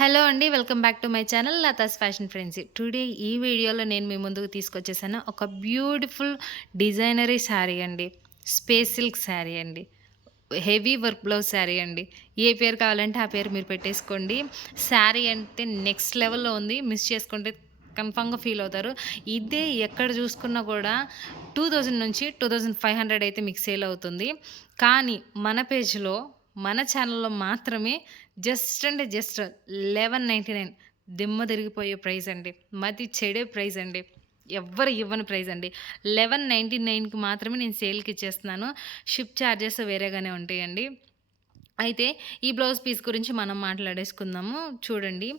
Hello అండి. Welcome back to my channel Latha's fashion ఫ్రెండ్సీ. Today ఈ వీడియోలో నేను మీ ముందుకు తీసుకొచ్చేసాను. ఒక బ్యూటిఫుల్ డిజైనరీ శారీ అండి. స్పేస్ సిల్క్ శారీ అండి. హెవీ వర్క్ బ్లౌజ్ శారీ అండి. ఏ పేరు కావాలంటే ఆ పేరు మీరు పెట్టేసుకోండి. శారీ అంటే నెక్స్ట్ లెవెల్‌లో ఉంది. మిస్ చేసుకుంటే కన్ఫర్మ్‌గా ఫీల్ అవుతారు. ఇదే ఎక్కడ చూసుకున్నా కూడా 2000 నుంచి 2500 అయితే మీకు సేల్ అవుతుంది. కానీ మన పేజ్‌లో, మన ఛానల్‌లో మాత్రమే జస్ట్ అంటే జస్ట్ 1199 దిమ్మ తిరిగిపోయే ప్రైస్ అండి. మతి చెడే ప్రైస్ అండి. ఎవ్వరు ఇవ్వని ప్రైస్ అండి. 1199కి మాత్రమే నేను సేల్‌కి ఇచ్చేస్తున్నాను. షిప్ చార్జెస్ వేరేగానే ఉంటాయండి. అయితే ఈ బ్లౌజ్ పీస్ గురించి మనం మాట్లాడేసుకుందాము. చూడండి.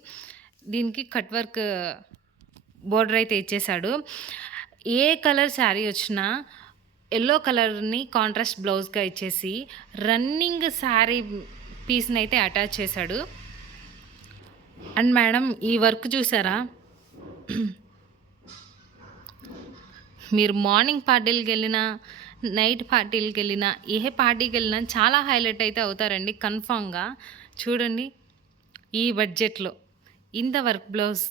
దీనికి కట్ వర్క్ బోర్డర్ అయితే ఇచ్చేసాడు. ఏ కలర్ శారీ వచ్చినా యెల్లో కలర్‌ని కాంట్రాస్ట్ బ్లౌజ్‌గా ఇచ్చేసి రన్నింగ్ శారీ పీస్‌నైతే అటాచ్ చేశాడు. అండ్ మేడం ఈ వర్క్ చూసారా? మీరు మార్నింగ్ పార్టీలకెళ్ళినా, నైట్ పార్టీలకెళ్ళినా, ఏ పార్టీకెళ్ళినా చాలా హైలైట్ అయితే అవుతారండి కన్ఫర్మ్‌గా. చూడండి ఈ బడ్జెట్‌లో ఇంత work blouse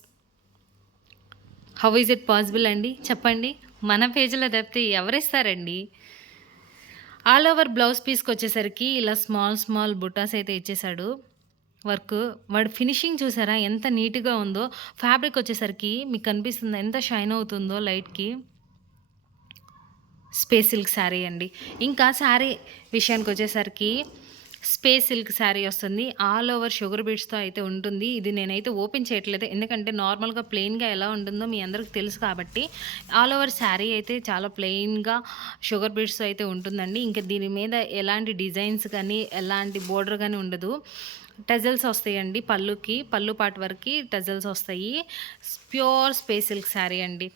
how is it possible అండి? చెప్పండి. మన పేజ్‌లో తప్పితే ఎవరిస్తారండి? ఆల్ ఓవర్ బ్లౌజ్ పీస్‌కొచ్చేసరికి ఇలా స్మాల్ స్మాల్ బుటాస్ అయితే ఇచ్చేసాడు. వాడు ఫినిషింగ్ చూసారా ఎంత నీట్‌గా ఉందో. ఫ్యాబ్రిక్ వచ్చేసరికి మీకు కనిపిస్తుందా ఎంత షైన్ అవుతుందో లైట్‌కి. స్పేస్ సిల్క్ శారీ అండి. ఇంకా శారీ విషయానికొచ్చేసరికి స్పేస్ సిల్క్ శారీ వస్తుంది. ఆల్ ఓవర్ షుగర్ బీడ్స్‌తో అయితే ఉంటుంది. ఇది నేనైతే ఓపెన్ చేయట్లేదు. ఎందుకంటే నార్మల్‌గా ప్లెయిన్‌గా ఎలా ఉంటుందో మీ అందరికి తెలుసు కాబట్టి ఆల్ ఓవర్ శారీ అయితే చాలా ప్లెయిన్‌గా షుగర్ బీడ్స్‌తో అయితే ఉంటుందండి. ఇంకా దీని మీద ఎలాంటి డిజైన్స్ కానీ, ఎలాంటి బోర్డర్ గానీ ఉండదు. టజల్స్ వస్తాయండి పళ్ళుకి. పళ్ళు పార్ట్ వరకి టజల్స్ వస్తాయి. ప్యూర్ స్పేస్ సిల్క్ శారీ అండి.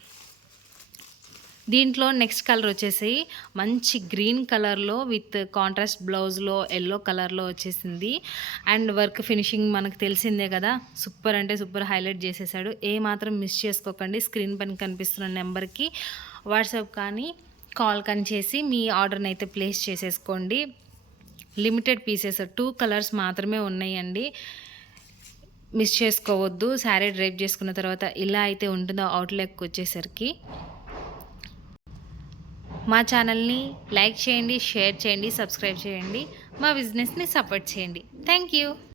దీంట్లో నెక్స్ట్ కలర్ వచ్చేసి మంచి గ్రీన్ కలర్‌లో విత్ కాంట్రాస్ట్ బ్లౌజ్‌లో యెల్లో కలర్‌లో వచ్చేసింది. అండ్ వర్క్ ఫినిషింగ్ మనకు తెలిసిందే కదా! సూపర్ అంటే సూపర్ హైలైట్ చేసేసాడు. ఏమాత్రం మిస్ చేసుకోకండి. స్క్రీన్ పైన కనిపిస్తున్న నెంబర్‌కి వాట్సాప్ కానీ, కాల్ కానీ చేసి మీ ఆర్డర్‌ని అయితే ప్లేస్ చేసేసుకోండి. లిమిటెడ్ పీసెస్ 2 కలర్స్ మాత్రమే ఉన్నాయండి. మిస్ చేసుకోవద్దు. శారీ డ్రైప్ చేసుకున్న తర్వాత ఇలా అయితే ఉంటుందో అవుట్‌లుక్‌కొచ్చేసరికి. మా ఛానల్‌ని లైక్ చేయండి, షేర్ చేయండి, సబ్స్క్రైబ్ చేయండి. మా బిజినెస్‌ని సపోర్ట్ చేయండి. Thank you.